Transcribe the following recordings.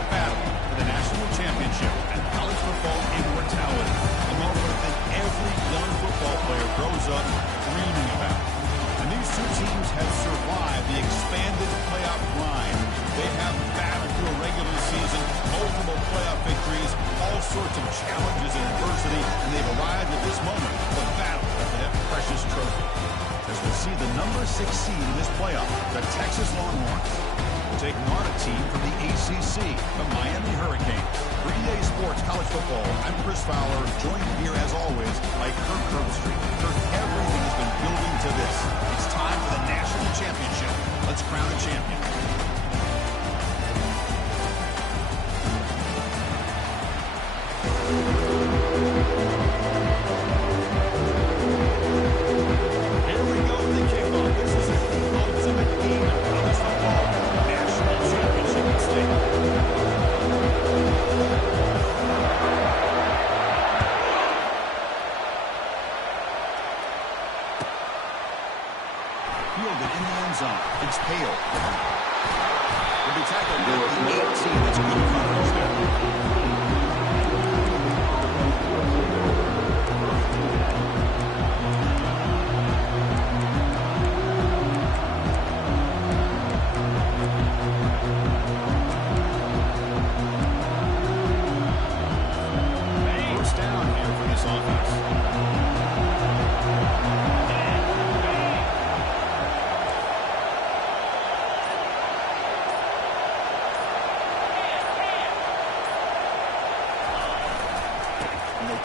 the battle for the national championship and college football immortality. A moment that every young football player grows up dreaming about. And these two teams have survived the expanded playoff grind. They have battled through a regular season, multiple playoff victories, all sorts of challenges and adversity, and they've arrived at this moment, the battle for that precious trophy. As we see the number 6 seed in this playoff, the Texas Longhorns, will take on a team from the ACC, the Miami Hurricanes. For EA Sports College Football, I'm Chris Fowler, joined here as always by Kirk Herbstreit. Kirk, everything has been building to this. It's time for the national championship. Let's crown a champion.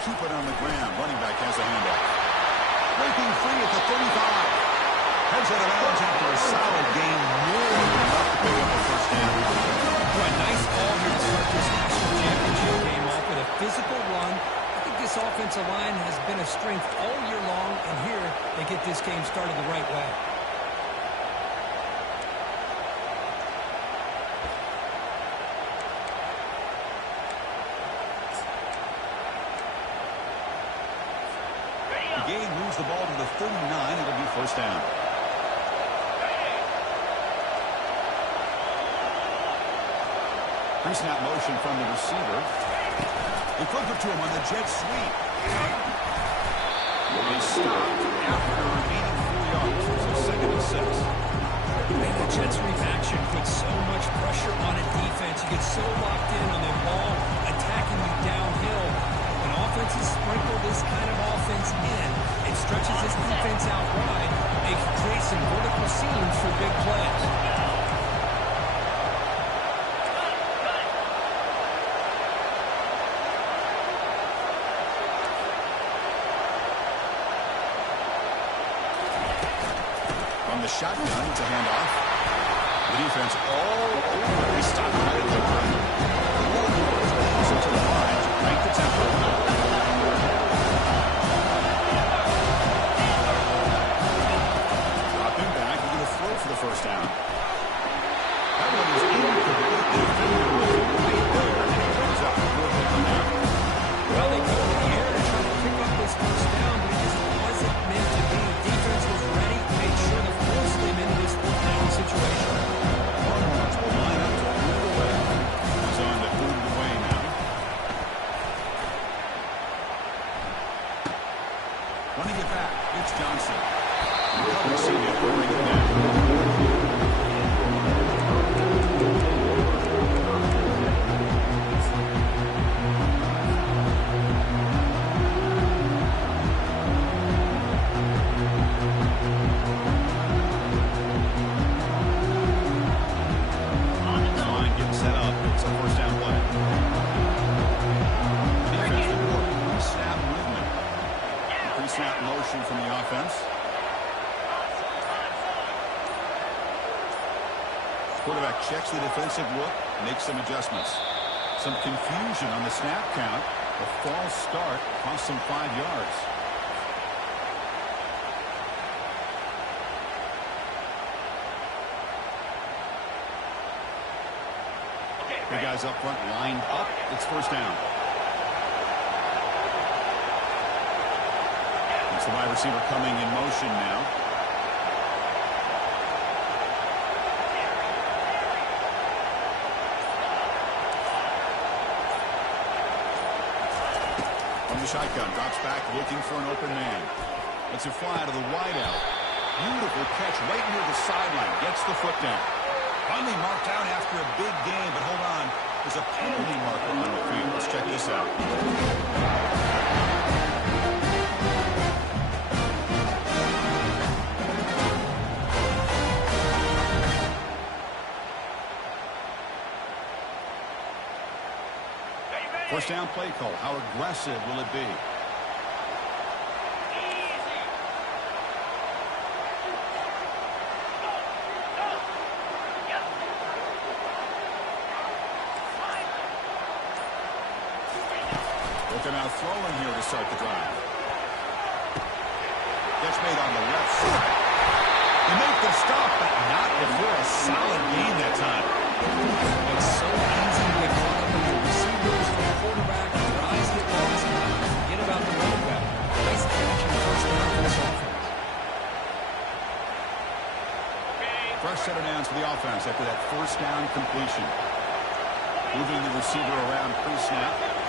Keep it on the ground. Running back has the handoff. Breaking free at the 35. Heads out of bounds after a solid game. More than enough to pick up a first down. A nice ball here to start this national championship game off with a physical run. I think this offensive line has been a strength all year long, and here they get this game started the right way. Gain moves the ball to the 39. It'll be first down. Pre-snap motion from the receiver. They flip it to him on the jet sweep. They stopped after the remaining 4 yards. So second and 6. And the jet sweep action puts so much pressure on a defense. You get so locked in on the ball attacking you downhill. When offenses sprinkle this kind of offense in, it stretches this defense out wide. It can create some vertical seams for big plays. From the shotgun, it's a handoff. The defense all over. They stop right at the line. To the line to break the tempo. Dropping back, we're going to throw for the first down. That one is incomplete. The defender was right there, and he runs up. Well, they go in the air to try to pick up this first down, but it just wasn't meant to be. Defense was ready, made sure to force them into this fourth down situation. Longhorns will line up to move it away. He's on to move it away now. Running it back, it's Johnson. Recovery senior to bring it down. Line getting set up. It's a first down play. Defense will work. Pre-snap movement. Pre-snap motion from the offense. Quarterback checks the defensive look, makes some adjustments. Some confusion on the snap count. A false start cost them 5 yards. The guys up front lined up. It's first down. It's the wide receiver coming in motion now. the shotgun. Drops back looking for an open man. Lets it fly to the wideout. Beautiful catch right near the sideline. Gets the foot down. Finally marked out after a big game, but hold on. There's a penalty marker on the field. Let's check this out. First down play call. How aggressive will it be? Looking out throwing here to start the drive. Catch made on the left side. They make the stop, but not before a solid gain that time. It's so easy to get caught up in the receivers, the quarterback, their eyes get lost. Forget about the running back. Nice catch and first down for this offense. Fresh set of downs for the offense after that first down completion. Moving the receiver around pre-snap.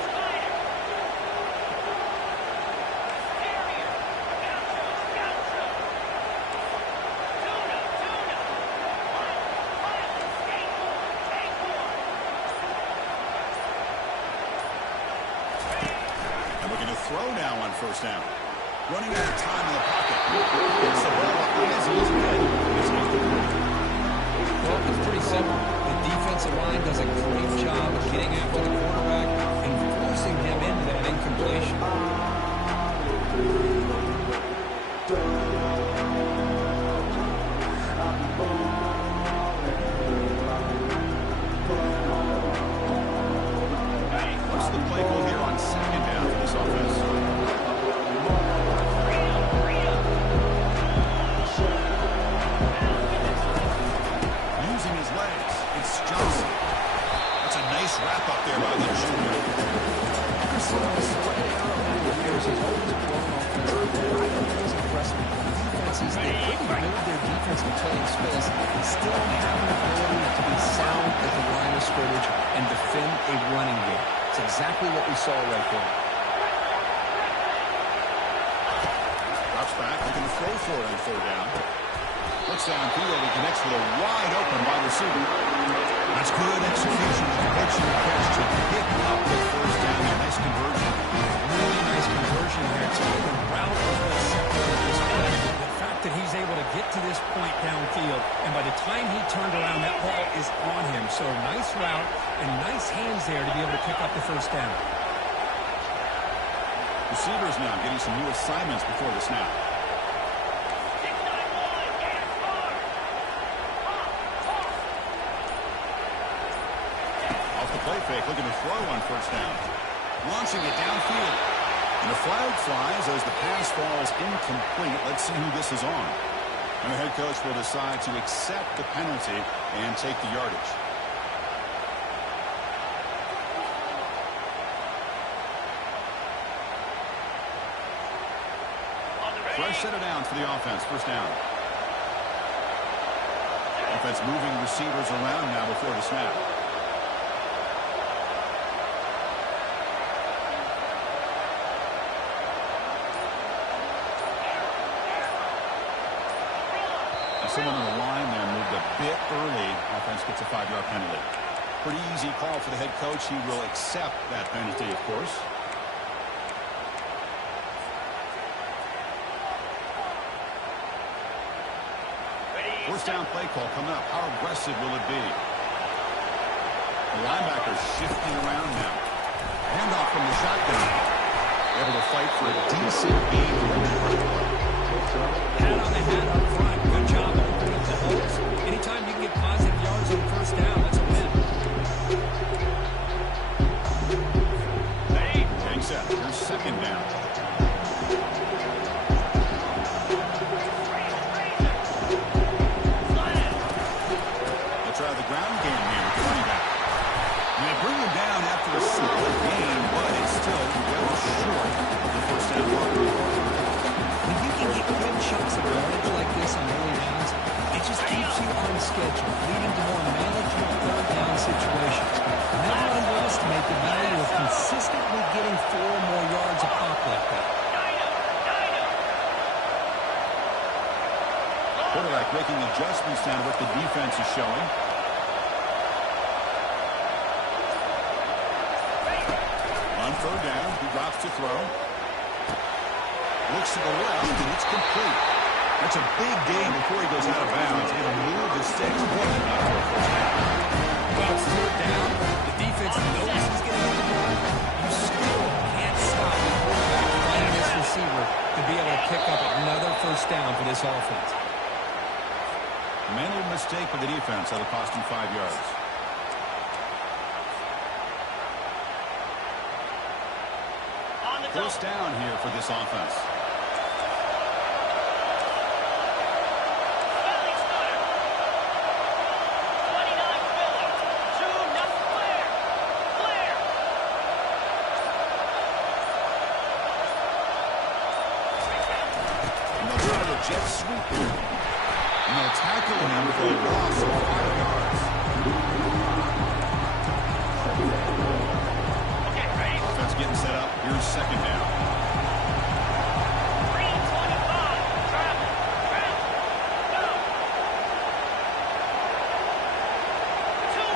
Throw now on first down. Running out of time in the pocket. Gets the ball up as he's good. Well, it's pretty simple. The defensive line does a great job of getting after the quarterback and forcing him into that incompletion. What's the play call here on second down for this offense? Using his legs, it's Johnson. That's a nice wrap up there by the junior. Defenses, they really build their defensive playing space and still have an ability to be sound at the line of scrimmage and defend a running game. It's exactly what we saw right there. Drops back, looking to throw for it on third down. Looks downfield and connects with a wide open wide receiver. That's good execution with the pitch and the catch to pick up the first down. A nice conversion. Really nice conversion here. It's the route of what separated this play. The fact that he's able to get to this point downfield, and by the time he turned around, that ball is on him. So nice route and nice hands there to be able to pick up the first down. Receivers now getting some new assignments before the snap. Off the play fake, looking to throw on first down. Launching it downfield. And the flag flies as the pass falls incomplete. Let's see who this is on. And the head coach will decide to accept the penalty and take the yardage. Fresh set of downs for the offense. First down. Offense moving receivers around now before the snap. Someone on the line there moved a bit early. Offense gets a 5-yard penalty. Pretty easy call for the head coach. He will accept that penalty, of course. First down play call coming up. How aggressive will it be? The linebackers shifting around now. Handoff from the shotgun. Able to fight for a decent gain on that first play. Hat on the head up front. Good job opening up the holes. Anytime you can get positive yards on first down, that's a win. Getting set. Here's second down. They'll try the ground game here with the running back. And they bring him down after a solid gain, but it's still well short of the first down mark. When you can get good chunks of yardage like this on early downs, it just keeps you on schedule, leading to more manageable third down situations. Never underestimate the value of consistently getting 4 or more yards of Quarterback making adjustments down what the defense is showing. On third down, he drops to throw. Looks to the left, and it's complete. That's a big gain before he goes out of bounds. It'll move the sticks. More than enough for a first down. Well, it's third down. The defense knows he's getting on the ball. You still can't stop the quarterback playing this receiver to be able to pick up another first down for this offense. Mental mistake for the defense. That'll cost him 5 yards. First down here for this offense. And they'll try the jet sweep here. And they'll tackle him for a loss of 5 yards. Offense getting set up. Here's second down.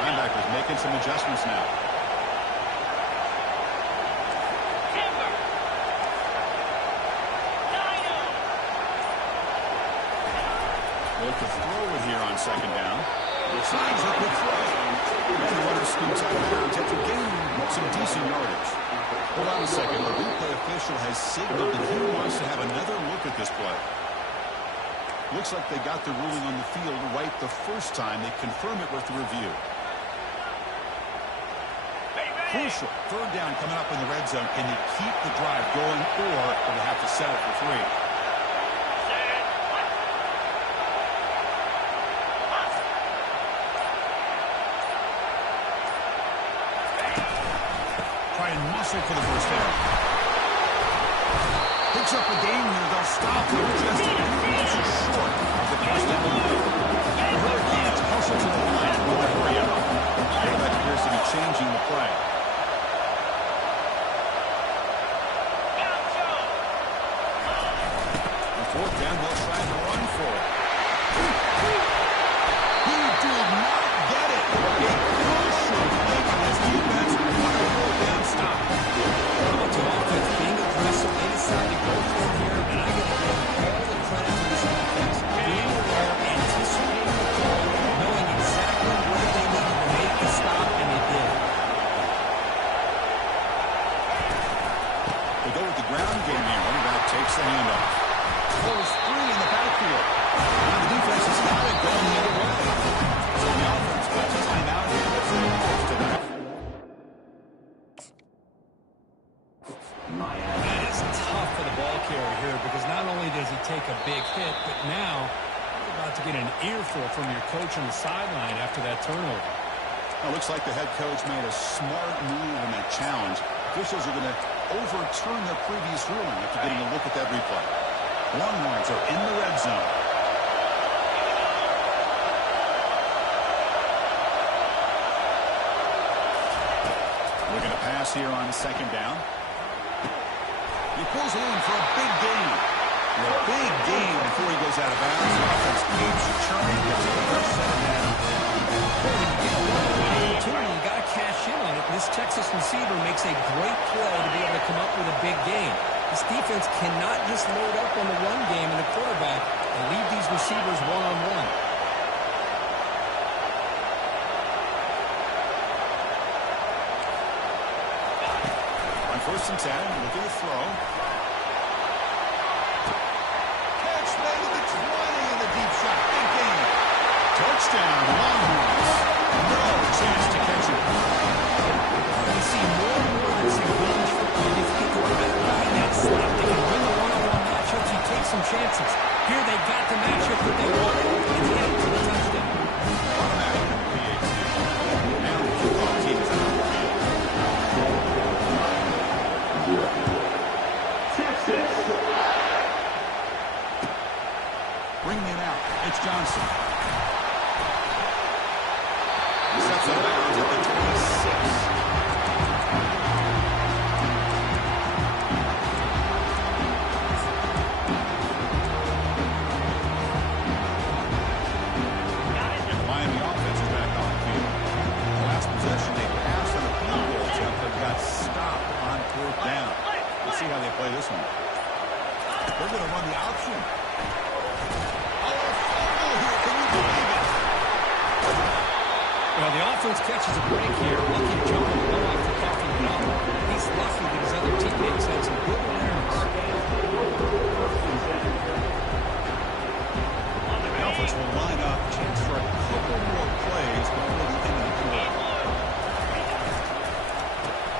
Linebackers making some adjustments now. Look to throw it here on second down. Signs up with throw. And the runner scoots out of bounds after gaining some decent yardage. Hold on a second. The replay official has signaled that he wants to have another look at this play. Looks like they got the ruling on the field right the first time. They confirm it with the review. Crucial. Third down coming up in the red zone. Can they keep the drive going, or will they have to settle for 3? For the first down. Picks up a game here. They'll stop him just a few inches short of the first down. The Hurricanes hustle to the line and will hurry up. Quarterback appears to be changing the play. On fourth down, they'll try to run for it. He did not get it. A crucial play by his defense. What a fourth down stop. Being aggressive, they decided to go for it here, and I got to give all the credit to this offense. Being aware, anticipating the call, knowing exactly where they needed to make the stop, and they did. They go with the ground game here. Running back takes the handoff. Throws 3 in the backfield. Now the defense has got it going the other way. So the offense calls a timeout here. That's the close to that. It is tough for the ball carrier here because not only does he take a big hit, but now you're about to get an earful from your coach on the sideline after that turnover. Well, it looks like the head coach made a smart move in that challenge. Officials are going to overturn their previous ruling after getting a look at that replay. Longhorns are in the red zone. We're going to pass here on second down. He pulls it in for a big gain. A big gain before he goes out of bounds. The offense keeps churning. Gets a first set down. Opportunity, you got to cash in on it. This Texas receiver makes a great play to be able to come up with a big gain. This defense cannot just load up on the run game and the quarterback and leave these receivers one-on-one. On first and 10, look at the throw. Catch made at the 20 in the deep shot. Big gain. Touchdown, Longhorns. No chance to catch it. You see more and more of this in college football. You get the quarterback behind that slot. They can win the one-on-one matchups. You take some chances. Here they got the matchup that they wanted, and they had it for the touchdown. Automatic PAT. Now the kickoff team is out of the field. Texas. Bringing it out. It's Johnson. He steps out of bounds at the 26. see how they play this one. They're going to run the option. Oh, fumble here. Can you believe it? Well, the offense catches a break here. Lucky to jump on the ball after coughing it up. He's lucky that his other teammates had some good awareness. The offense will line up. Chance for a couple more plays before the end of the quarter.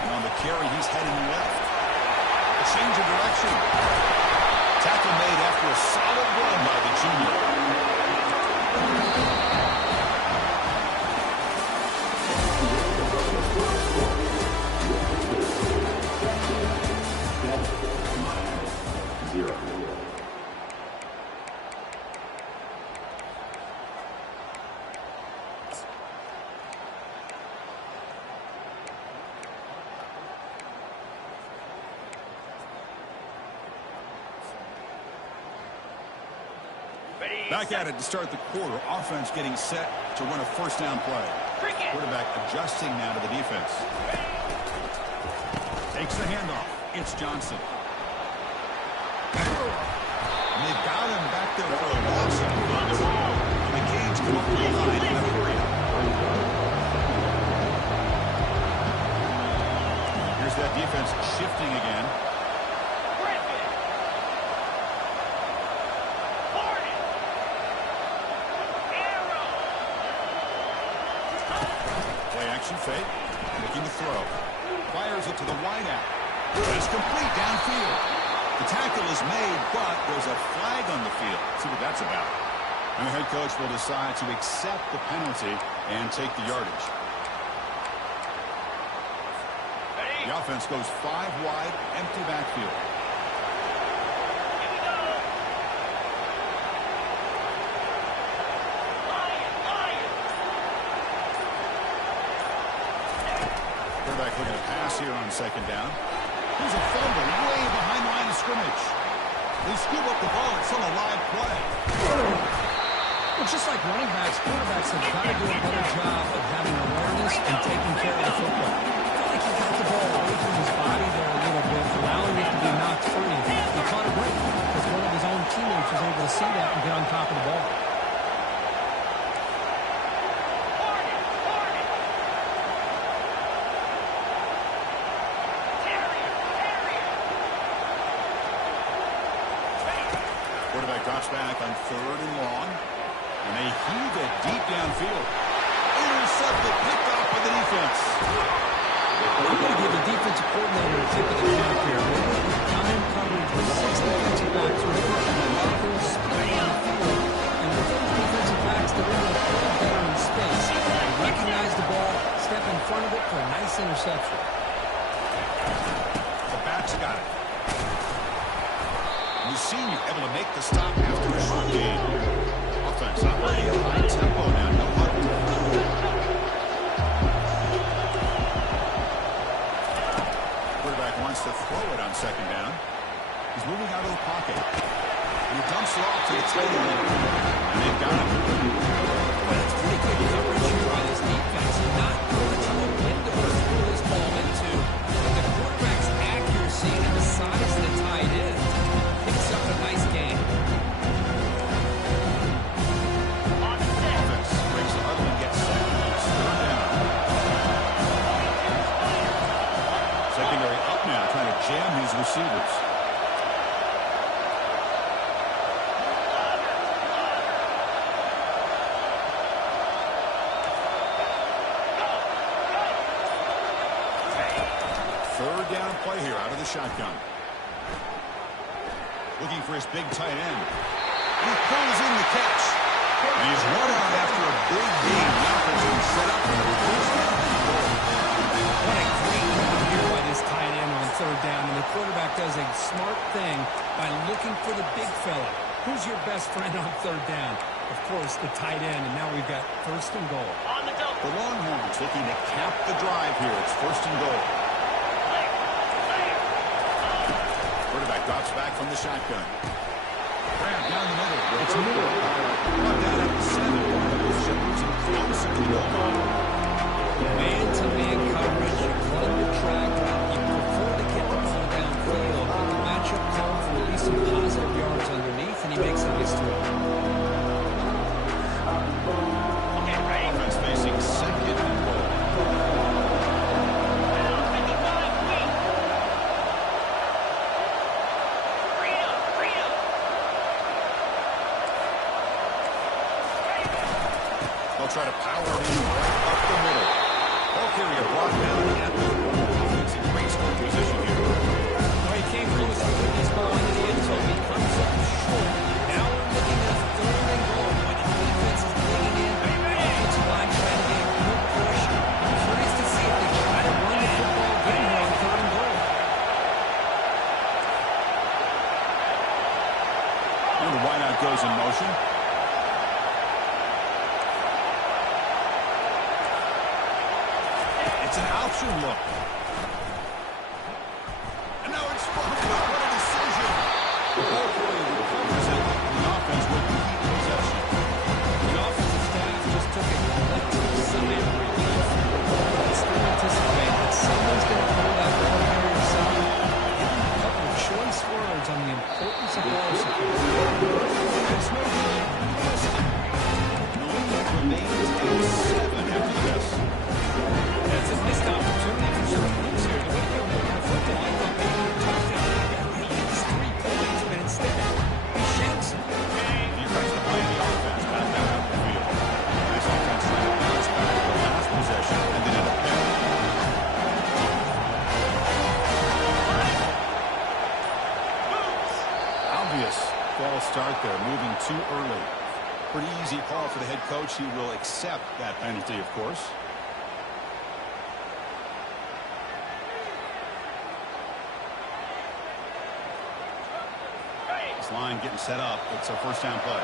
And on the carry, he's heading left. A change of direction. Tackle made after a solid run by the junior. Back at it to start the quarter. Offense getting set to run a first down play. Quarterback adjusting now to the defense. Takes the handoff. It's Johnson. And they've got him back there for a loss of funds. And the Canes come up with the line in a hurry. Here's that defense shifting again. Fake, making the throw. Fires it to the wideout. It's complete downfield. The tackle is made, but there's a flag on the field. Let's see what that's about. And the head coach will decide to accept the penalty and take the yardage. The offense goes 5 wide, empty backfield. Looking to pass here on second down. Here's a fumble way behind the line of scrimmage. They scoop up the ball. It's on a live play. Well, just like running backs, quarterbacks have got to do a better job of having awareness and taking care of the football. I feel like he got the ball away from his body there a little bit, allowing it to be knocked free. He caught a break because one of his own teammates was able to see that and get on top of the ball. Drops back on 3rd and long. And they heave it deep downfield. Intercepted, picked off by the defense. I'm going to give the defensive coordinator a tip of the cap here. Time coverage with 6 defensive backs were able to lock their split on the field. And with those defensive backs, they're able to play better in space. Recognize the ball, step in front of it for a nice interception. The backs got it. Senior able to make the stop after a short gain. Offense operating at high tempo now. No huddle. Quarterback wants to throw it on second down. He's moving out of the pocket. And he dumps it off to the tight end. And they've got him. Well, it's pretty good coverage here by this defense. Not much of a window to throw this ball into. But the quarterback's accuracy and the size of the tight end picks up a nice game. Offense breaks the huddle and gets set. Third down. Secondary up now, trying to jam these receivers. Third down play here out of the shotgun. Looking for his big tight end. He pulls in the catch. And he's run out after a big gain. The offense is set up for the first down and goal. What a great run here by this tight end on 3rd down. And the quarterback does a smart thing by looking for the big fella. Who's your best friend on 3rd down? Of course, the tight end. And now we've got 1st and goal. The Longhorns looking to cap the drive here. It's 1st and goal. Quarterback drops back from the shotgun. Grab down the middle. It's Moore. Brought down at the 7. Position losing closer to the goal. Man-to-man coverage. You run your track. You prefer to get the ball downfield. They'll try to power it in right up the middle. Ball carrier brought down at the offense in great scoring position here. Well, he came close to putting this ball into the end zone. He comes up short. Now we're looking at 3rd and goal when the defense is leaning in. Offensive line trying to get a good push. I'm curious to see if they try to run the football again here on 3rd and goal. And the wideout goes in motion. It's an option look. And now it's fucked up. What a decision. The ball carrier recovers it. The offense will keep possession. The offensive staff just took a collective sigh of relief. They still anticipate that someone's going to pull that ball carrier side. Give them a couple of choice words on the importance of ball support. It's no good. New England remains at 7 after this. That's a missed opportunity for some points here. The way they were moving the football, I thought maybe a touchdown at least 3 points, but instead he shanks it. Defense to play the offense. Back down out the field. Nice offense trying to bounce back to the last possession and then end up there. Obvious false start there, moving too early. Pretty easy call for the head coach. He will accept that penalty, of course. This line getting set up. It's a first down play.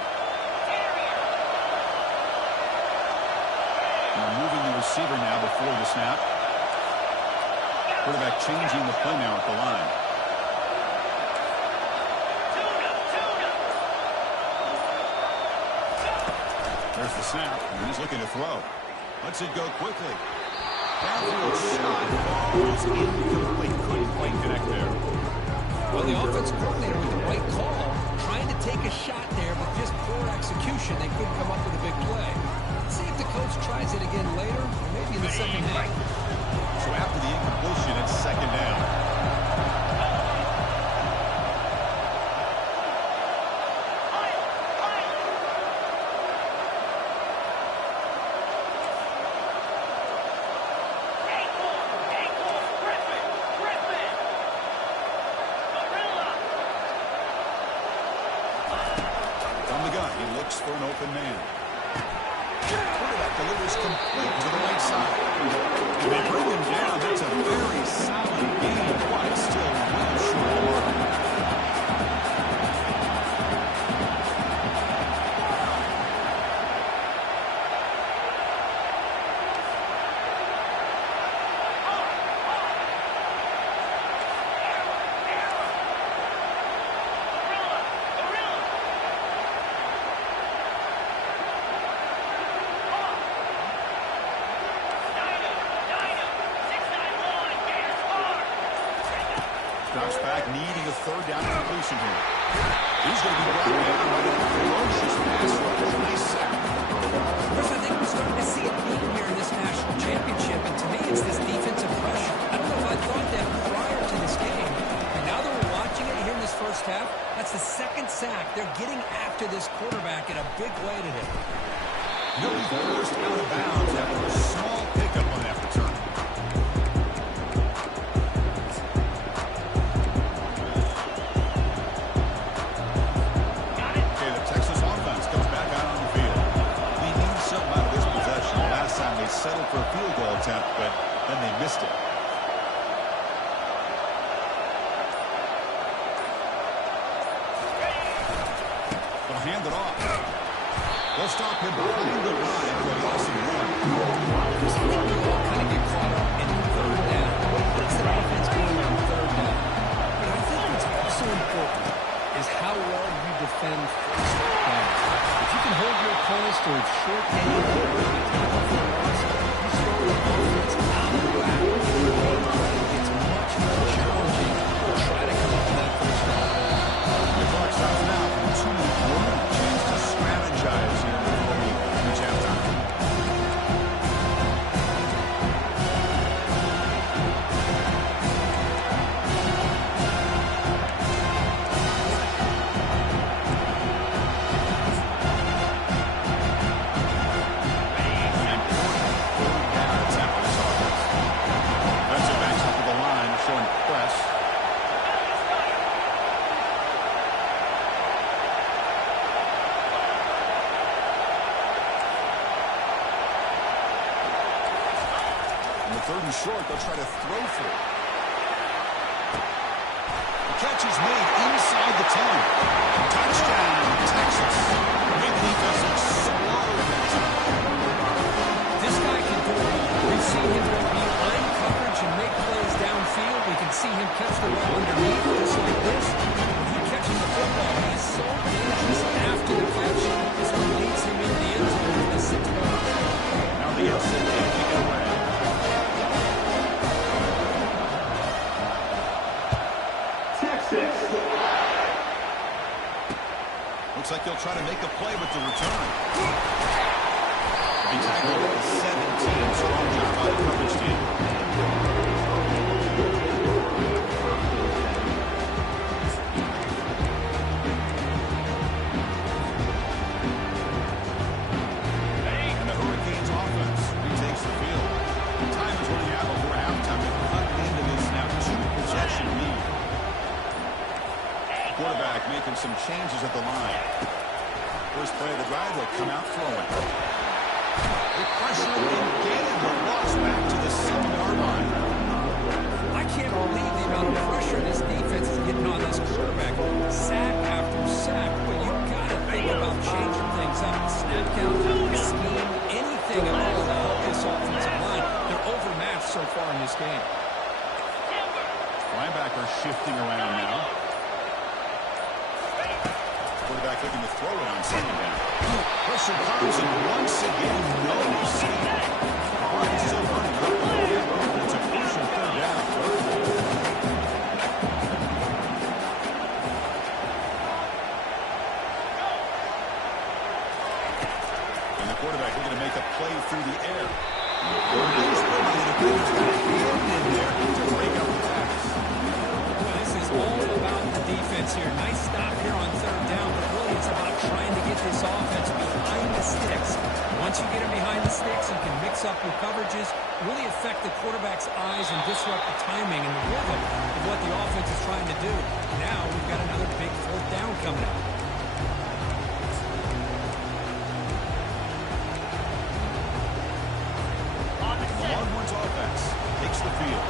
And they're moving the receiver now before the snap. Quarterback changing the play now at the line. There's the snap, and he's looking to throw. Lets it go quickly. Downfield shot falls incomplete. Couldn't quite connect there. Well, the offensive coordinator with the right call, trying to take a shot there, but just poor execution. They couldn't come up with a big play. Let's see if the coach tries it again later, or maybe in the second half. So after the incompletion, it's second down. For an open man. Quarterback delivers complete to the right side. And they bring him down. That's a very solid game, but it's still well short of work. Drops back, needing a third down completion here. He's going to be brought down by a ferocious pass rush. Nice sack. Chris, I think we're starting to see a theme here in this national championship, and to me it's this defensive pressure. I don't know if I thought that prior to this game, but now that we're watching it here in this first half, that's the second sack. They're getting after this quarterback in a big way today. He'll be forced out of bounds after a small pickup on that return. Settled for a field goal attempt, but then they missed it. They'll hand it off. They'll stop him behind the line for a loss of 1. Just think we all kind of get caught up in third down. What's the offense doing on third down? But I think what's also important is how well you defend first down. If you can hold your opponents to a short game or a tackle for a loss, you slow the offense out of whack. It gets much more challenging to try to come up with that first down. The clock stops now for 2 more. Chance to strategize here before we reach halftime. short. They'll try to throw for it. The catch is made inside the 10. Touchdown, Texas. Great defense explode. This guy can do it all. We've seen him go behind coverage and make plays downfield. We can see him catch the ball underneath just like this. When he catches the football, he is so dangerous after the catch. This one leads him into the end zone with a 6-yard. Now the Elsa can't kick it away. Looks like they'll try to make a play with the return. Be tackled at the 17. Strong job by the coverage team. And the Hurricanes offense retakes the field. Time is running out before halftime to cut into this now 2-possession lead. Quarterback making some changes at the line. First play of the drive, they'll come out throwing. They pressure and gain the loss back to the 7-yard line. I can't believe the amount of pressure this defense is getting on this quarterback. Sack after sack. But you've got to think about changing things up. Snap count, scheme, anything at all to help this offensive line. They're overmatched so far in this game. Linebacker shifting around now. Quarterback looking to throw it on second down. Pressure comes, and once again, no safety. Clock is still running up. It's a crucial third down. And the quarterback looking to make a play through the air. He's got a hand in there to break up the pass. This is all about the defense here. Nice stop here on third down, but really it's about trying to get this offense behind the sticks. Once you get him behind the sticks, you can mix up your coverages, really affect the quarterback's eyes and disrupt the timing and the rhythm of what the offense is trying to do. Now we've got another big fourth down coming up. The Longhorns offense takes the field.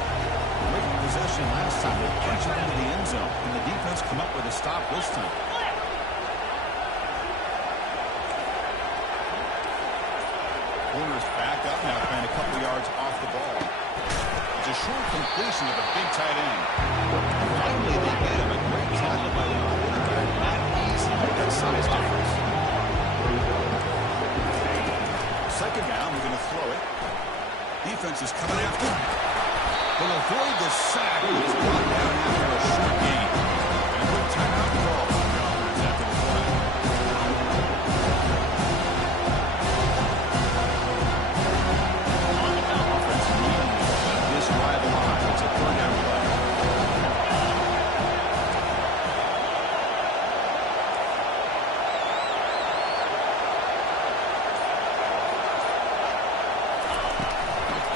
Great possession last time. They punch it into the end zone, and the defense come up with a stop this time. Corners back up now, playing a couple yards off the ball. It's a short completion of a big tight end. Finally, they get him. A great tackle by the quarterback. Not easy with that size difference. Second down, we're going to throw it. Defense is coming after him. Will avoid the sack. He's brought down after a short gain. And a quick timeout call from the offense after the play. Offense needing to keep this drive alive. It's a third down play.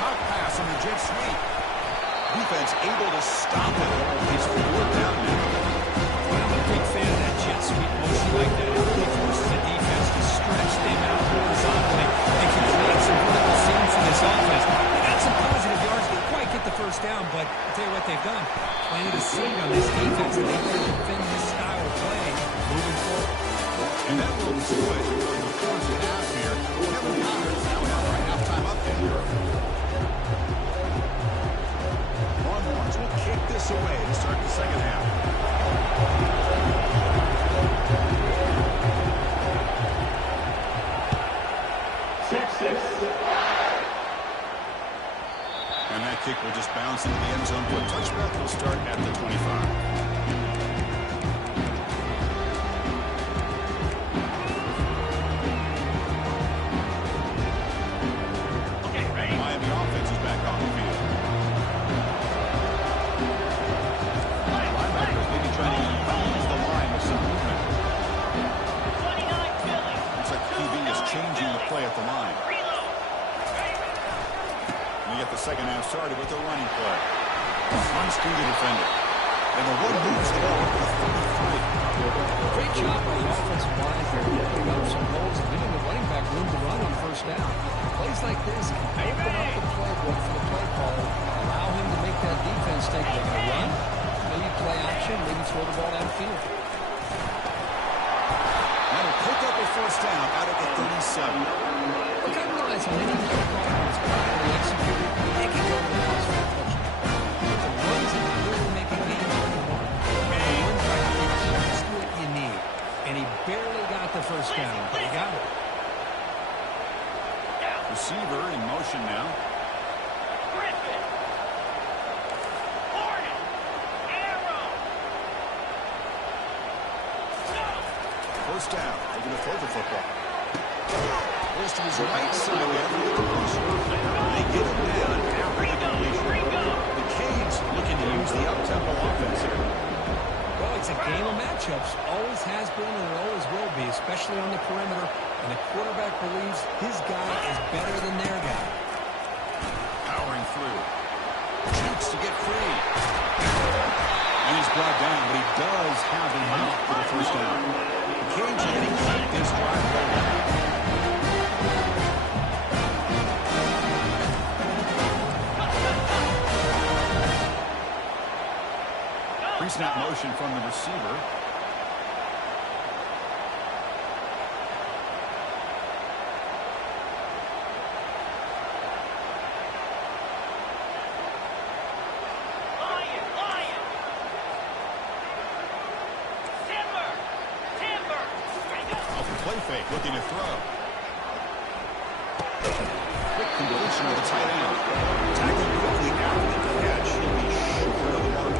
Pop pass on the jet sweep. Defense able to stop it. He's fourth down now. Well, I'm a big fan of that jet sweep motion like that. It really forces the defense to stretch them out horizontally and can create some vertical seam for this offense. They got some positive yards. Didn't quite get the first down, but I'll tell you what they've done. Planted a seed on this defense, and they can defend this style of play moving forward. And that will do it for the fourth half here. Kevin Collins now have our halftime update. Longhorns will kick this away to start the second half. And that kick will just bounce into the end zone for a touchback. Will start at the 25. Miami offense is back on the field. Linebackers maybe trying to use the line with some movement. Looks like QB is changing the play at the line. We get the second half started with the running play. Runs through the defender. And the one moves the ball at the 33. Great job by the offensive line here, opening up some holes and getting the running back win the run on first down. Plays like this can open up the playbook for the play caller, allow him to make that defense think they're going to run, maybe play action, maybe throw the ball downfield. That'll pick up a first down out of the 37. Look, I realize on any play call that's properly executed, it can go to the house for a touchdown. But the runs that really make a game for the mark are the ones that are just what you need. And he barely got the first down, but he got it. Receiver in motion now. Griffin. Hornet. Arrow. First down. They're going to throw the football. Goes to his right side there for the completion. They get him down after the completion. The Canes looking to use the up-tempo offense here. Well, it's a game of matchups. Always has been and it always will be, especially on the perimeter. And the quarterback believes his guy is better than their guy. Powering through. Shoots to get free. And he's brought down, but he does have enough for the first down. The Canes are going to keep this drive rolling. Pre-snap motion from the receiver. Lion. Timber. Off the play fake, looking to throw. Quick completion of the tight end. Tackled quickly after the catch. He'll be short of the mark.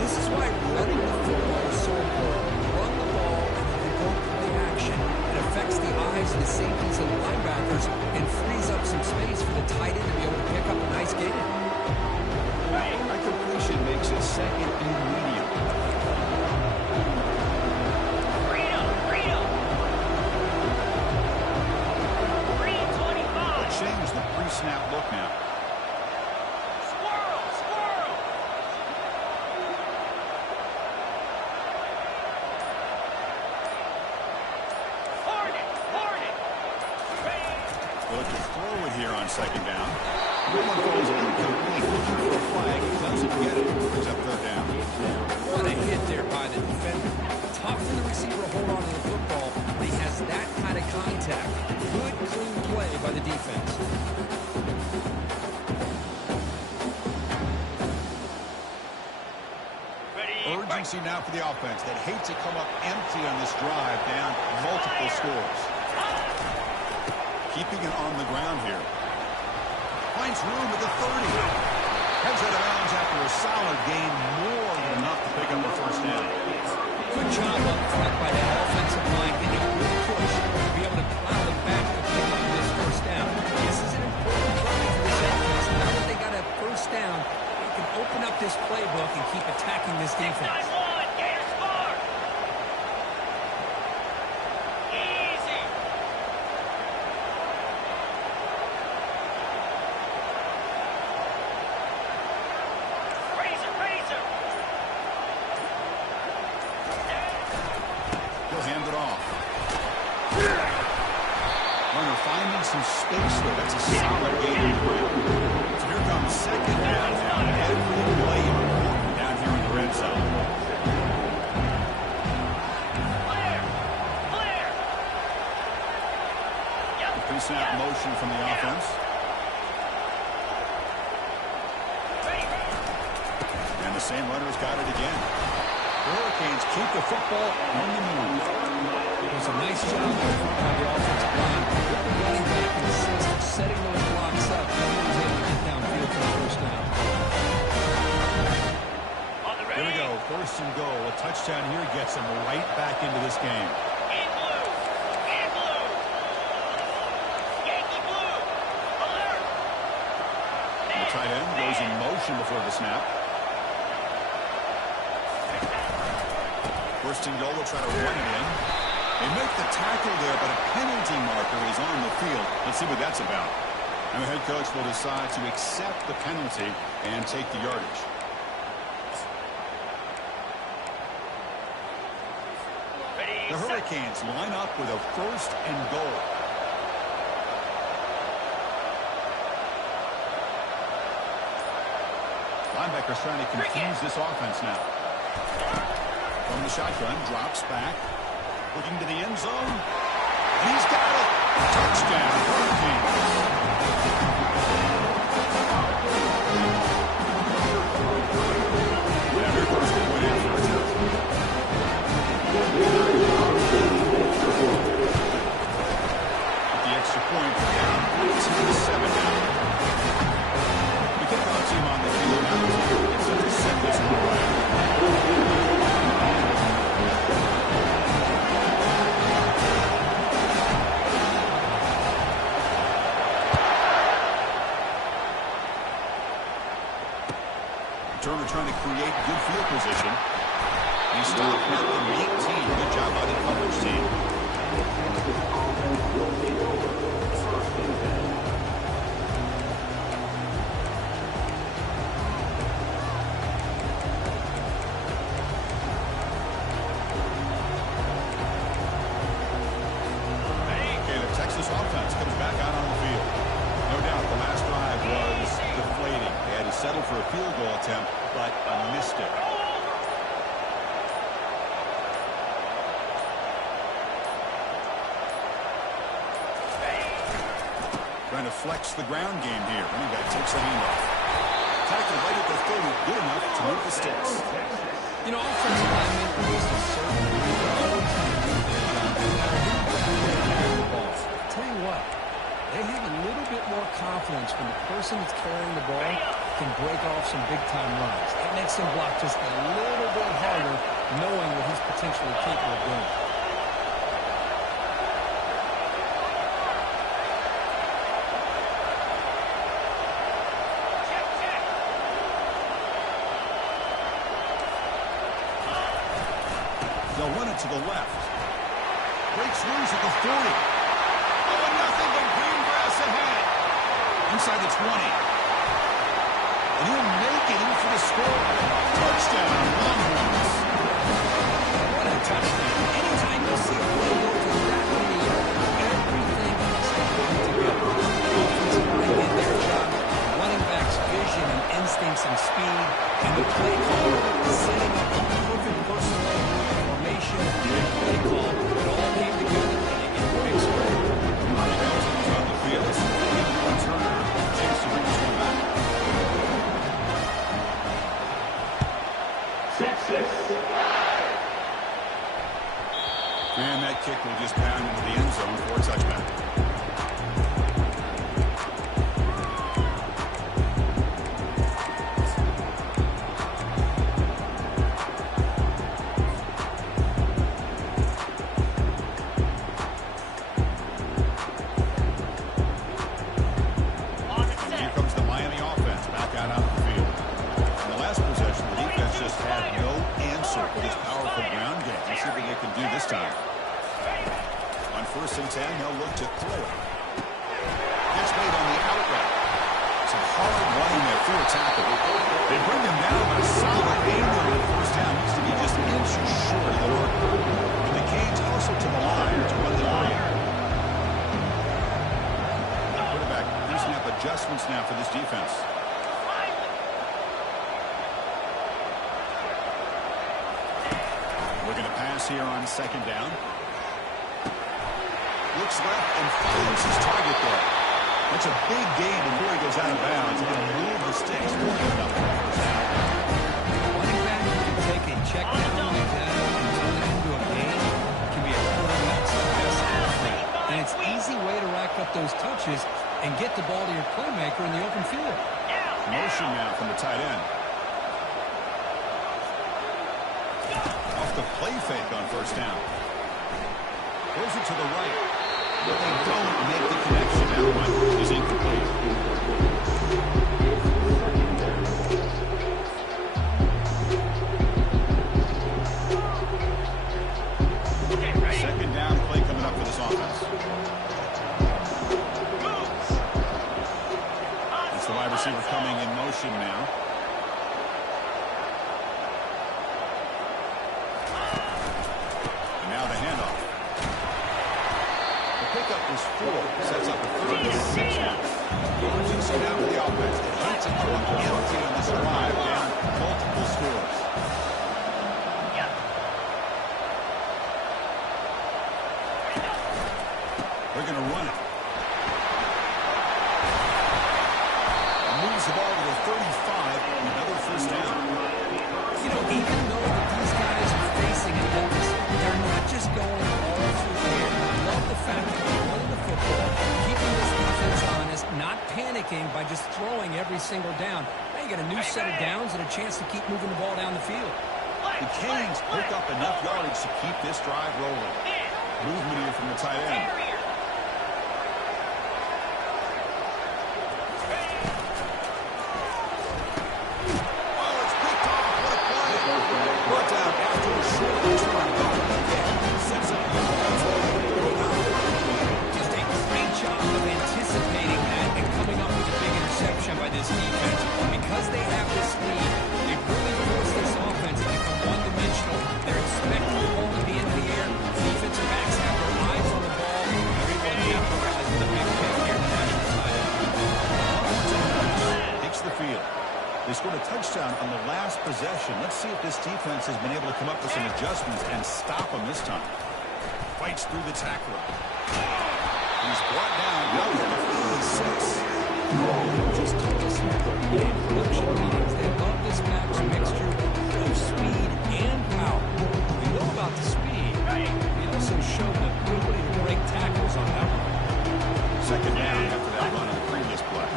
This is why running the football is so important. Run the ball, and if you don't play action, it affects the eyes of the safeties and the linebackers and frees up some space for the tight end to be able to pick up a nice gain. That completion makes it second and medium. Freedom. Green 25. Change the pre-snap look now. Squirrel. Hornet. Look to throw it here on second down. One throws it incomplete. Looking for a flag. Doesn't get it. Brings up third down. What a hit there by the defender. Tough for the receiver to hold on to the football, but he has that kind of contact. Good, clean play by the defense. Urgency now for the offense that hate to come up empty on this drive, down multiple scores. Keeping it on the ground here. Finds room at the 30. Heads out of bounds after a solid gain, more than enough to pick up the first down. Good job up front by that offensive line, getting a good push to be able to plow them back to pick up this first down. This is an important drive for this offense. Now that they got a first down, they can open up this playbook and keep attacking this defense. 6-9-1. Gator score. Easy. Razor. He'll hand it off. Runner finding some space there. That's a solid gain on the ground. So here comes second down now. Every play important down here in the red zone. Clear. Yep. Pre-snap motion from the offense. Ready. And the same runner's got it again. The Hurricanes keep the football on the move. It was a nice job by the offensive line. With the running back and assist, setting those blocks up. He was able to get downfield for the first down. On the ready. Here we go. First and goal. A touchdown here gets them right back into this game. In blue. Yankee blue. Alert. The tight end goes in motion before the snap. First and goal, they'll try to run it in. They make the tackle there, but a penalty marker is on the field. Let's see what that's about. And the head coach will decide to accept the penalty and take the yardage. Ready. The Hurricanes line up with a first and goal. Linebacker's trying to confuse this offense now. From the shotgun, drops back. Looking to the end zone. And he's got it. Touchdown, Hurricanes. Every first point in for a touchdown. With the extra point, they're down 14-7 now. The kickoff team on the field now is set to send this one away. Turner trying to create good field position. He stopped at the 18. Good job by the coverage team. Okay, the Texas offense comes back out on the field. No doubt the last drive was deflating. They had to settle for a field goal attempt, but missed it. Trying to flex the ground game here. Running back takes the handoff. Tackle right at the 30. Good enough to move the sticks. You know, offensive linemen are just a certain degree. They're always going to do their job, no matter who they're carrying the ball. I'll tell you what, they have a little bit more confidence when the person that's carrying the ball can break off some big-time runs. That makes them block just a little bit harder, knowing what he's potentially capable of doing. They'll run it to the left. Breaks loose at the 40. Oh, nothing but green grass ahead. Inside the 20. And he'll make it in for the score. Touchdown, Longhorns. What a touchdown. Anytime you see a play go to that many yards, everything has to come together. The offensive line did their job. Running back's vision and instincts and speed. And the play caller setting up a perfect personnel formation and play call. It all came together and they get a big score. Nelson's on the field. Turner, chance to bring this one back. And that kick will just pound into the end zone for a touchback. And here comes the Miami offense back out on the field. In the last possession, the defense just had no answer for this powerful ground game. Let's see what they can do this time. On 1st and 10, they'll look to throw it. Gets made on the out route. Some hard running there through a tackle. They bring him down by a solid gain there in the first down. Needs to be just inches short of the mark. And the Canes also to the line to run the ball. Quarterback using up adjustments now for this defense. Looking to pass here on 2nd down. Looks left and finds his target there. That's a big gain before he goes out of bounds. And he'll move the sticks. More than enough for the first down. Running back can take a check down like that and turn it into a gain. It can be a quarterback's best athlete. And it's an easy way to rack up those touches and get the ball to your playmaker in the open field. Motion now from the tight end. Off the play fake on 1st down. Throws it to the right. But they don't make the connection. That one is incomplete. Second down play coming up for this offense. It's the wide receiver coming in motion now. And now the handoff. The pickup is 4. Sets up a 3rd and 6 now. Launching some down to the offense. It hits it from empty on this drive, down multiple scores. They're going to run it. Moves the ball to the 35, another first down. You know, even though that these guys are facing a deficit, they're not just going all through the air. I love the fact that they're running the football, keeping this defense honest, not panicking by just throwing every single down. Now you get a new set of downs and a chance to keep moving the ball down the field. The Canes pick up enough yardage to keep this drive rolling. Movement here from the tight end. By this defense, because they have this lead, they really force this offense to become one-dimensional. They're expecting the ball to be in the air. Defensive backs have their eyes on the ball. They're able to capitalize with a big pick here in the national title. Takes the field. They scored a touchdown on the last possession. Let's see if this defense has been able to come up with some adjustments and stop them this time. Fights through the tackler. He's brought down. Now he's at the 46. Just told us in the production meetings, they love this match mixture of speed and power. We know about the speed. He also showed the ability to break tackles on that one. Second down after that run on the previous play.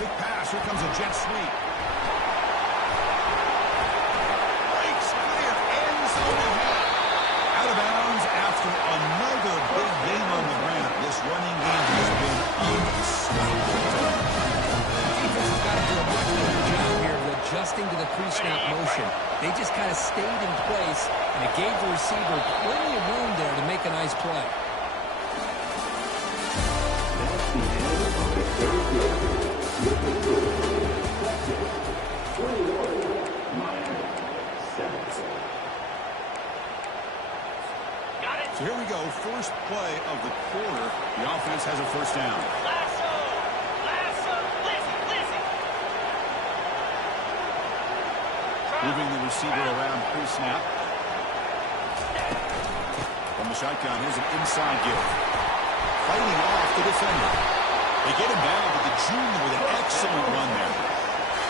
Big pass. Here comes a jet sweep. Breaks clear. End zone ahead. Out of bounds after another big game on the ground. This running game has been unstoppable. Defense has got to do a much better job here of adjusting to the pre-snap motion. They just kind of stayed in place, and it gave the receiver plenty of room there to make a nice play. So here we go, first play of the quarter. The offense has a first down. Lasso! Lasso! Lizzie! Moving the receiver around pre-snap. From the shotgun, here's an inside give. Fighting off the defender. They get him down, but the junior with an excellent run there.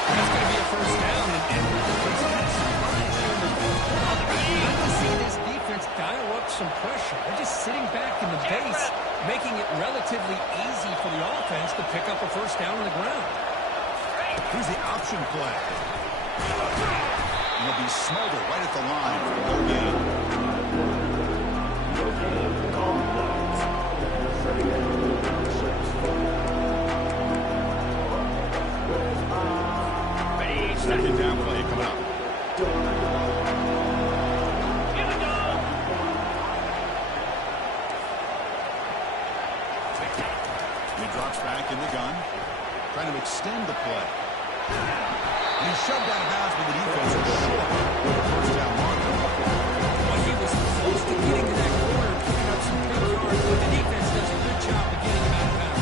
That's going to be a first down, and it's kind of surprised here in the fourth quarter. Not to see this defense dial up some pressure. They're just sitting back in the base, making it relatively easy for the offense to pick up a first down on the ground. Here's the option play. And he'll be smothered right at the line for no gain. Second down play coming up. Here we go! He drops back in the gun, trying to extend the play. And he's shoved out of bounds with the defense short of the first down marker. Well, he was close to getting to that corner, picking up some big yards, but the defense does a good job of getting him out of bounds.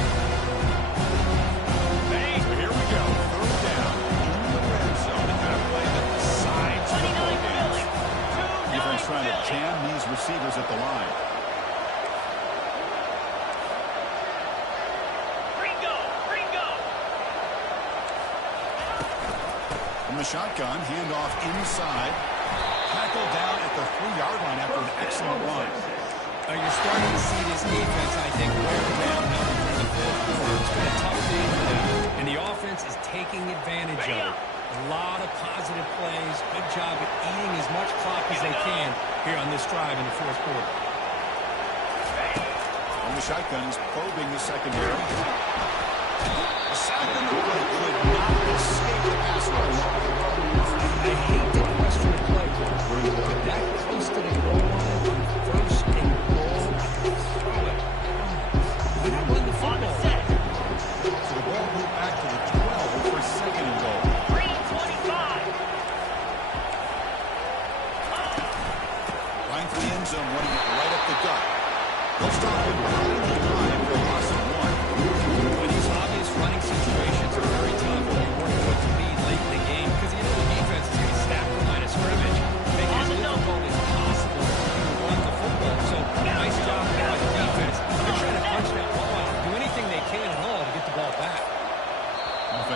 So here we go, third down in the red zone. The kind of play that decides football games. Defense trying to jam these receivers at the line. From the shotgun, handoff inside. Tackle down at the 3-yard line after an excellent run. You're starting to see this defense, I think, wear down now in the fourth quarter. It's been a tough day for them, and the offense is taking advantage of it. A lot of positive plays. Good job at eating as much clock as they can here on this drive in the fourth quarter. From the shotgun, he's probing the secondary. A sack in the play could not escape the pass rush. I hate to question the play, but that close to the goal line, first and goal, throw it. Why not run the football? So the ball moved back to the 12 for second and goal. 3:25. Line for the end zone, running it right up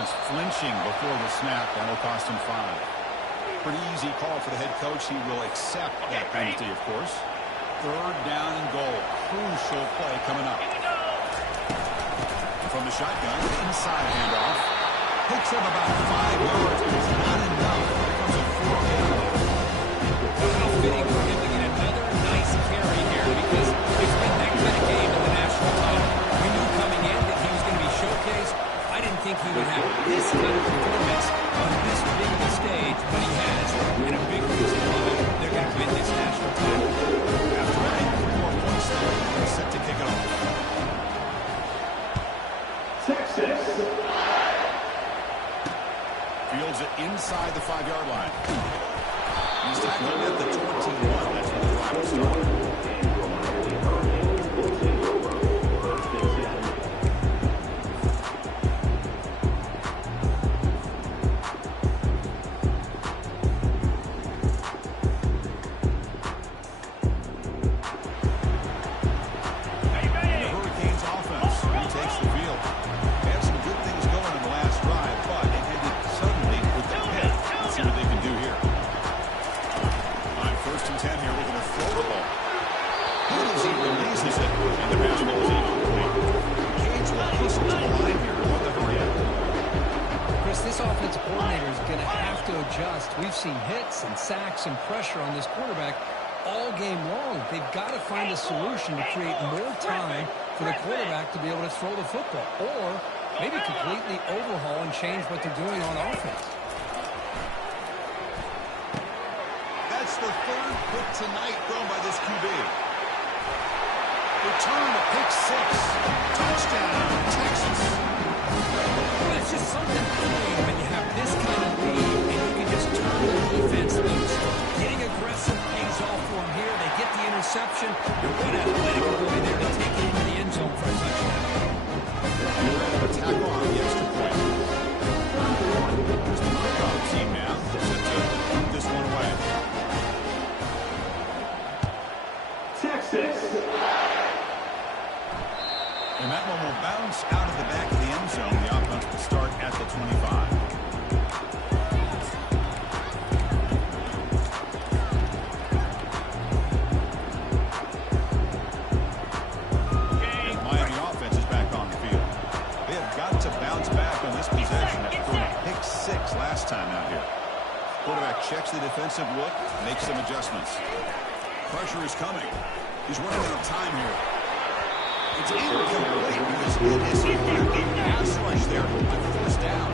defense flinching before the snap. That will cost him 5. Pretty easy call for the head coach. He will accept that penalty, of course. 3rd down and goal. Crucial play coming up. From the shotgun, inside handoff. Picks up about 5 yards, but it's not enough. Here comes a 4th down. How fitting for him to get another nice carry here because it's been that kind of game in the national title. We knew coming in that he was going to be showcased. I didn't think he would have this kind of performance on this big of a stage, but he has. And a big reason why they're going to win this national title. After adding 3 more points, they're set to kick it off. Fields it inside the 5-yard line. He's tackled at the 21. That's where the drive will start. We've seen hits and sacks and pressure on this quarterback all game long. They've got to find a solution to create more time for the quarterback to be able to throw the football, or maybe completely overhaul and change what they're doing on offense. That's the 3rd pick tonight thrown by this QB. Return to pick 6. Touchdown, Texas. Well, it's just something playing when you have this kind of lead and you can just turn the defense loose. Getting aggressive pays off for them here. They get the interception. You're one athletic boy there to take it into the end zone for a touchdown. Tackle on the extra point. There's the Markov team now. Set to put this one away. Texas. And that one will bounce out of the back of the end zone. The offense will start at the 25. And Miami offense is back on the field. They have got to bounce back on this possession after throwing a pick 6 last time out here. Quarterback checks the defensive look, makes some adjustments. Pressure is coming. He's running out of time here. It's incomplete because it is a pass rush there on 4th down.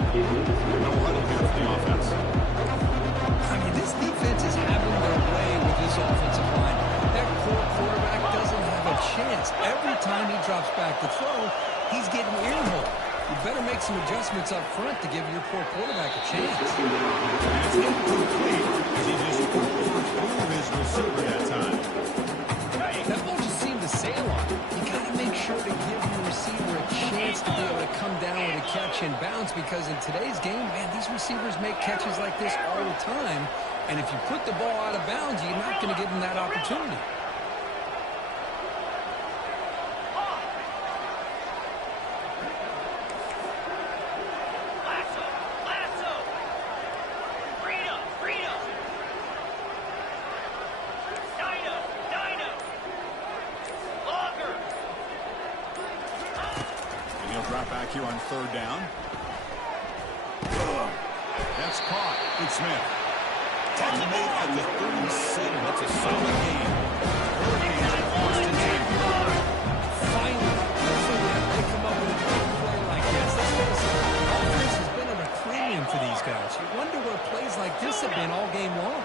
No huddle here for the offense. I mean, this defense is having their way with this offensive line. That core quarterback doesn't have a chance. Every time he drops back to throw, he's getting earmarked. You better make some adjustments up front to give your poor quarterback a chance. And it's incomplete as he just overthrew his receiver that time. That ball just seemed to sail on him. You got to make sure to give your receiver a chance to be able to come down with a catch and bounce, because in today's game, man, these receivers make catches like this all the time. And if you put the ball out of bounds, you're not going to give them that opportunity. Here on 3rd down. That's caught. Good Smith. Tackle made at the 37. That's a solid game. Hurricanes have lost in Finally, they come up with a big play like this. Let's face it, offense has been at a premium for these guys. You wonder where plays like this have been all game long.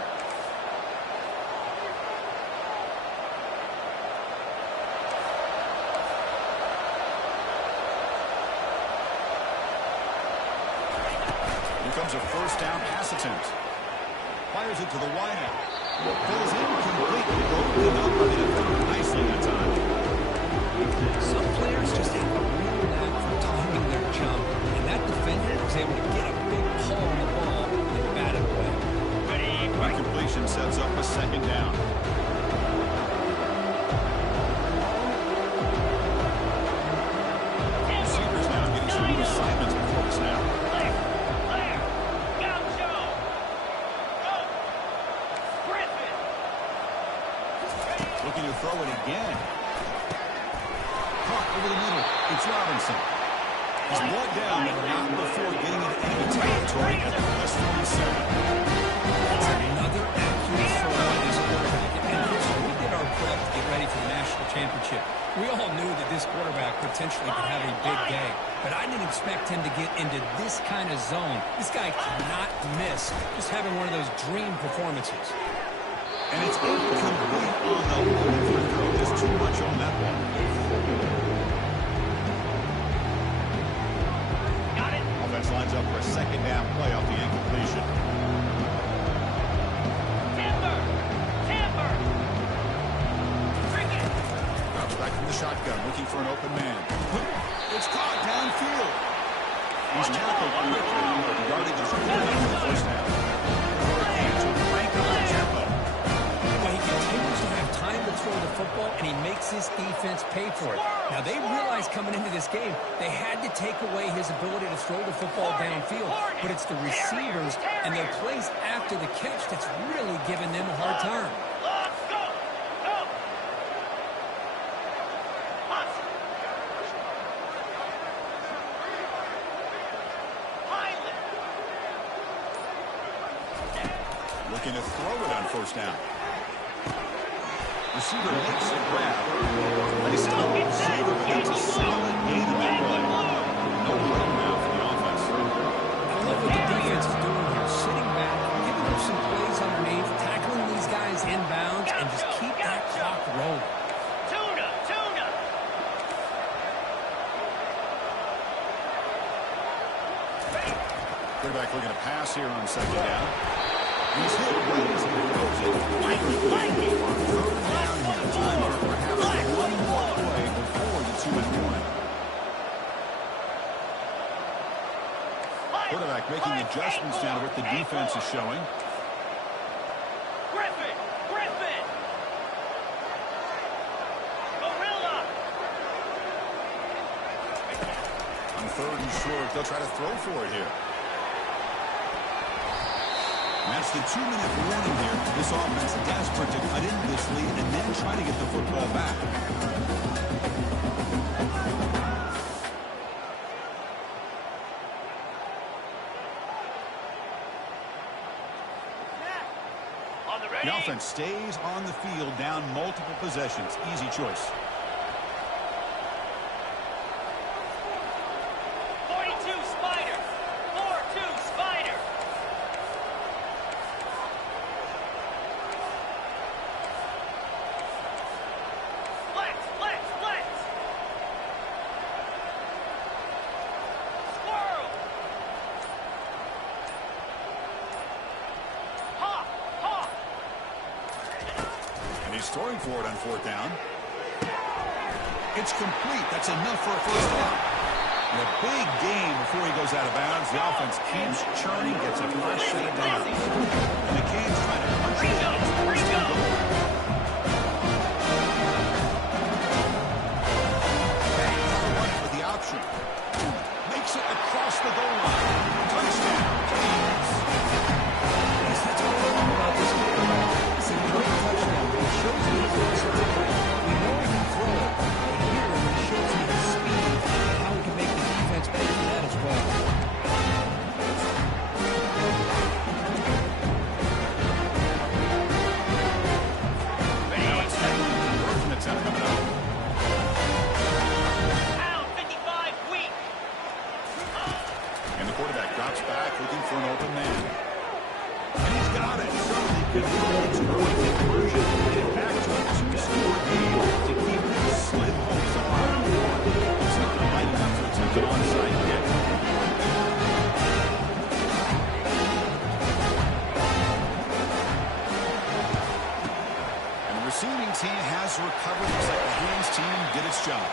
Comes a 1st down pass attempt. Fires it to the wideout. Goes incomplete. Broken up by the defender nicely that time. Some players just have a real knack for timing their jump, and that defender was able to get a big pull on the ball and bat it away. Incompletion sets up a 2nd down. Receivers now getting some new assignments before the snap. He's brought down, but not before getting into enemy territory at the plus 47. That's another accurate throw by this quarterback. And we did our prep to get ready for the national championship. We all knew that this quarterback potentially could have a big day, but I didn't expect him to get into this kind of zone. This guy cannot miss. Just having one of those dream performances. And it's incomplete on the overthrow. Just too much on that one. Got it. Offense lines up for a second down play off the incompletion. Timber. Bring it. Drops back from the shotgun, looking for an open man. It's caught downfield. He's tackled quickly, but the yardage is good for the first half. Hurricanes will crank up the tempo. Well, he continues to have time to throw the football, and he makes his defense pay for it. Now, they realized coming into this game, they had to take away his ability to throw the football downfield. But it's the receivers and their plays after the catch that's really giving them a hard time. Let's go. Go. Pass. Highland. Looking to throw it on first down. Receiver makes the grab. Nice stop. Receiver, but that's a solid gain in that play. No run now for the offense. I love what the defense is doing here. Sitting back, giving them some plays underneath, tackling these guys inbounds, and just keep that clock rolling. Tuna. Quarterback looking to pass here on second down. He's hit right as he throws it. Third down here. Time for perhaps one more play before the 2-and-1. Quarterback making adjustments now to what the defense is showing. Griffin. Gorilla. On third and short, they'll try to throw for it here. And that's the 2-minute warning here. This offense desperate to cut into this lead and then try to get the football back. On the ready. The offense stays on the field, down multiple possessions. Easy choice. 42 Spider. 4-2 Spider. Flex. Squirrel. Hawk. And he's throwing for it on fourth down. It's complete. That's enough for a first down. And a big gain before he goes out of bounds. The offense keeps churning, gets a fresh set of downs. And the Canes trying to punch it in. First and goal. Running with the option. Makes it across the goal line. Touchdown. Canes. Yes, that's what I love about this quarterback. It's a great touchdown. It shows me his versatility. We know he can throw it, but here it shows me his speed and how he can make the defense pay for that as well. Now it's conversion attempt coming up. Pound 55 weak. And the quarterback drops back, looking for an open man. And he's got it. Suddenly converts early conversion. Get it back to a 2-score game to keep the sled hopes alive. Looks like they might have to attempt an onside kick. And the receiving team has recovered. Looks like the hands team did its job.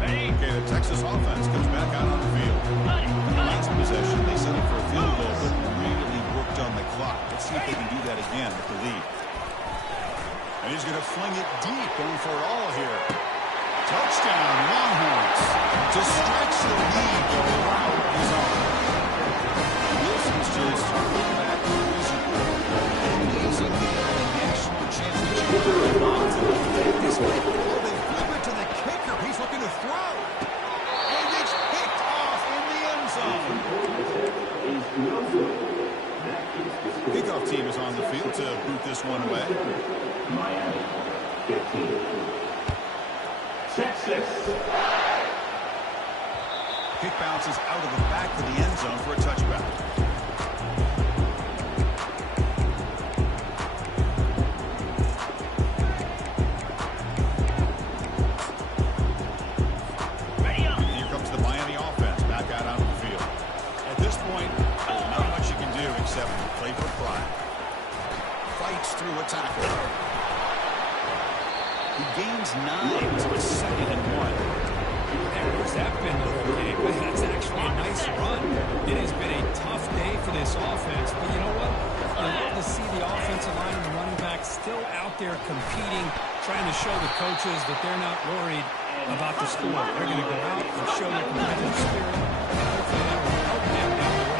Ready. Okay, the Texas offense comes back out on the field. Last possession, they settled for a field goal, but really worked on the clock. Let's see if they can do that again with the lead. And he's going to fling it deep, going for it all here. Touchdown, Longhorns. To stretch the lead, the route is on. Wilson's just back to miserable. Amazing game in the national championship. This way, they flip it to the kicker. He's looking to throw. And it's picked off in the end zone. Kickoff team is on the field to boot this one away. Miami, 15. Set 6. Kick bounces out of the back of the end zone for a touchback. Ready up. And here comes the Miami offense back out onto the field. At this point, there's not much you can do except play for pride. Fights through a tackle. He gains 9 to a 2nd and 1. Where's that been the whole game? But that's actually a nice run. It has been a tough day for this offense. But you know what? You love to see the offensive line and the running back still out there competing, trying to show the coaches that they're not worried about the score. They're going to go out and show their competitive spirit. And hopefully that will help them down the road.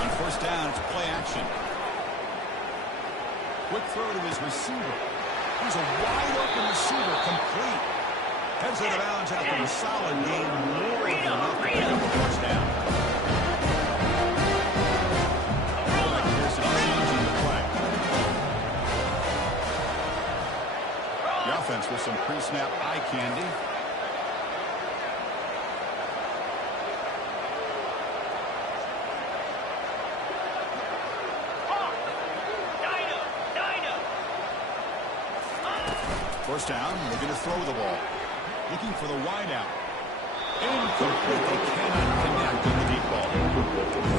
On first down, it's play action. Quick throw to his receiver. He's a wide-open receiver, complete. Heads out of bounds after a solid game, more than enough to pick up a first down. Pearson changing the play. The offense with some pre-snap eye candy. First down, they're going to throw the ball. Looking for the wideout. Incomplete. They cannot connect on the deep ball.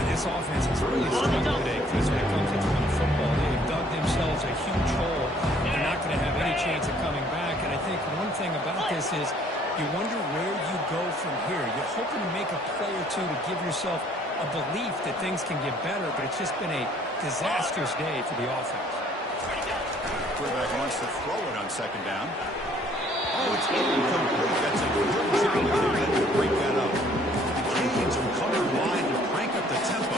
This offense has really struggled today because when it comes to throwing football, they've dug themselves a huge hole. They're not going to have any chance of coming back. And I think one thing about this is you wonder where you go from here. You're hoping to make a play or two to give yourself a belief that things can get better, but it's just been a disastrous day for the offense. Quarterback wants to throw it on second down. Oh, it's incomplete. That's a good job to break that up. The Canes will come in line to crank up the tempo.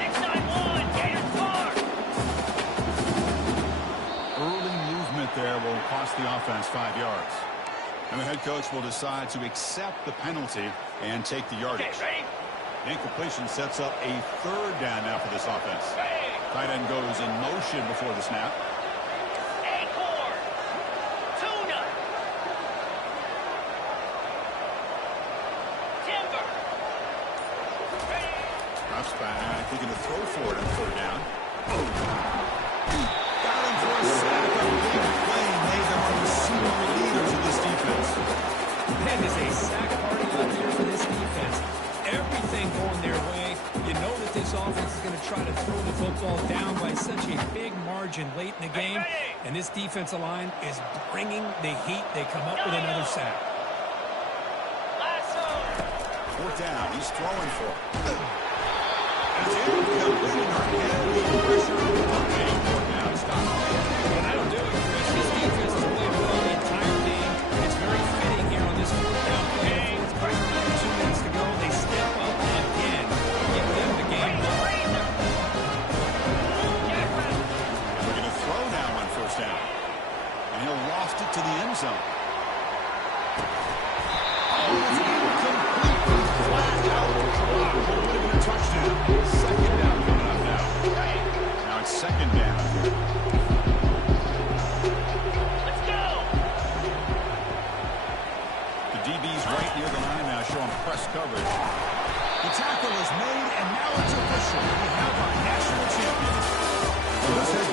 6-9-1. Gators score. Early movement there will cost the offense 5 yards. And the head coach will decide to accept the penalty and take the yardage. Okay, ready? Incompletion sets up a third down now for this offense. Tight end goes in motion before the snap. Acorn. Tuna. Timber. Ready? Drops back. Looking to throw for it on third down. Got him for a sack. A big play made them one of the senior leaders of this defense. It is a sack party out here for this defense. Everything going their way. You know that this offense is going to try to throw the football down by such a big margin late in the game. And this defensive line is bringing the heat. They come up with another sack. Lasso. Fourth down. He's throwing for it. It's incomplete. Heavy pressure. Okay, fourth down. Stop. And that'll do it, Chris. This defense has played well the entire game. It's very fitting here on this fourth down play. It's right around 2 minutes to go. They step up again. Give them the game ball. Looking to throw now on first down. And he'll loft it to the end zone. Oh, it's incomplete. Flat out drop. Would have been a touchdown. Second down coming up now. Now it's second down. Let's go. The DB's right near the line now, showing press coverage. The tackle is made, and now it's official. We have our national champions. This has